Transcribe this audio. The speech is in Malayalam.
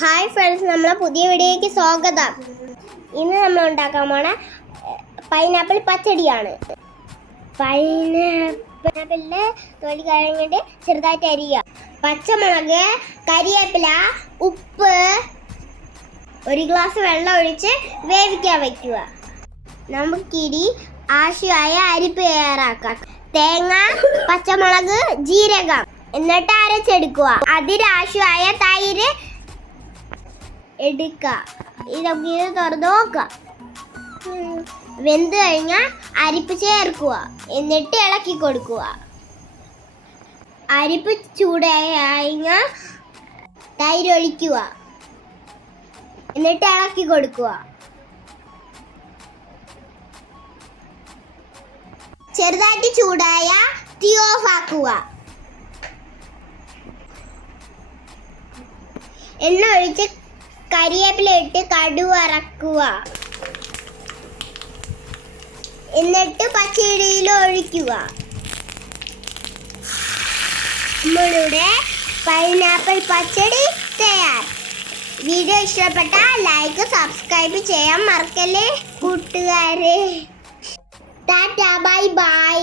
ഹായ് ഫ്രണ്ട്സ്, നമ്മളെ പുതിയ വീഡിയോയ്ക്ക് സ്വാഗതം. ഇന്ന് നമ്മൾ ഉണ്ടാക്കാൻ പോണ പൈനാപ്പിൾ പച്ചടിയാണ്. പൈനാപ്പിളിന്റെ തൊലി കഴിഞ്ഞിട്ട് ചെറുതായിട്ട് അരിയുക. പച്ചമുളക്, കരിവേപ്പില, ഉപ്പ്, ഒരു ഗ്ലാസ് വെള്ളം ഒഴിച്ച് വേവിക്കാൻ വയ്ക്കുക. നമുക്കിനി ആവശ്യമായ അരിപ്പ് തയ്യാറാക്കാം. തേങ്ങ, പച്ചമുളക്, ജീരകം എന്നിട്ട് അരച്ചെടുക്കുക. അതിനാവശ്യമായ തൈര് എടുക്കുക. നമുക്ക് ഇത് തുറന്ന് നോക്കാം. വെന്ത് കഴിഞ്ഞാൽ അരിപ്പ് ചേർക്കുക. എന്നിട്ട് ഇളക്കി കൊടുക്കുക. അരിപ്പ് ചൂടായി കഴിഞ്ഞാൽ തൈര് ഒഴിക്കുക. എന്നിട്ട് ഇളക്കി കൊടുക്കുക. ചെറുതായിട്ട് ചൂടായ തീ ഓഫ് ആക്കുക. എണ്ണ ഒഴിച്ച് കരിവേപ്പില ഇട്ട് കടുക് വറക്കുക. എന്നിട്ട് പച്ചടിയിൽ ഒഴിക്കുക. നമ്മളുടെ പൈനാപ്പിൾ പച്ചടി തയ്യാർ. വീഡിയോ ഇഷ്ടപ്പെട്ടാൽ ലൈക്ക്, സബ്സ്ക്രൈബ് ചെയ്യാൻ മറക്കല്ലേ കൂട്ടുകാരെ. Tata, bye bye.